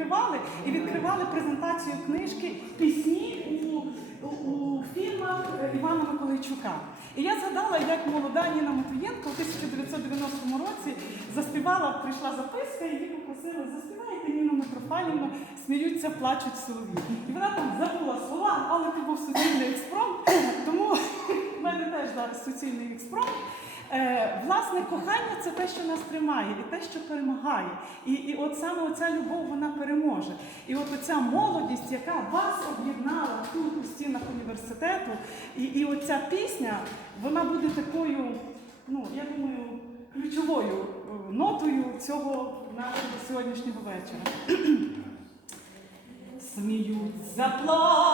відкривали і відкривали презентацію книжки Пісні у, у, фільмах Івана Миколайчука. І я згадала, як молода Ніна Матвієнко у 1990 році заспівала, прийшла записка, і її попросили, заспівайте Ніну Митрофанівну, сміються, плачуть солов'ї. І вона там забула слова, але це був суцільний експромт, тому в мене теж зараз суцільний експромт. Е, власне, кохання це те, що нас тримає, і те, що перемагає. І, і от саме оця любов вона переможе. І от оця молодість, яка вас об'єднала тут у стінах університету, і, і оця пісня, вона буде такою, ну я думаю, ключовою е, нотою цього нашого сьогоднішнього вечора. Сміють, заплачуть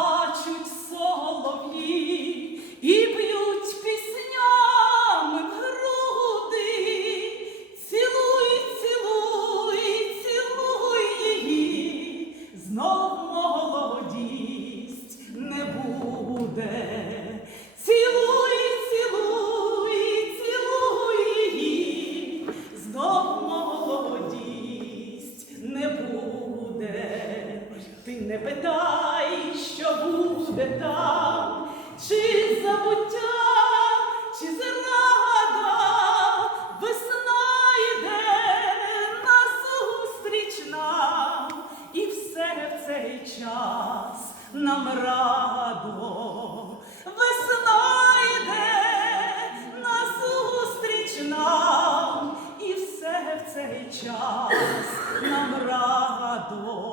Не питай, що буде там, чи забуття, чи зрада, весна йде назустріч нам, і все в цей час нам радо. Весна йде назустріч нам, і все в цей час нам радо.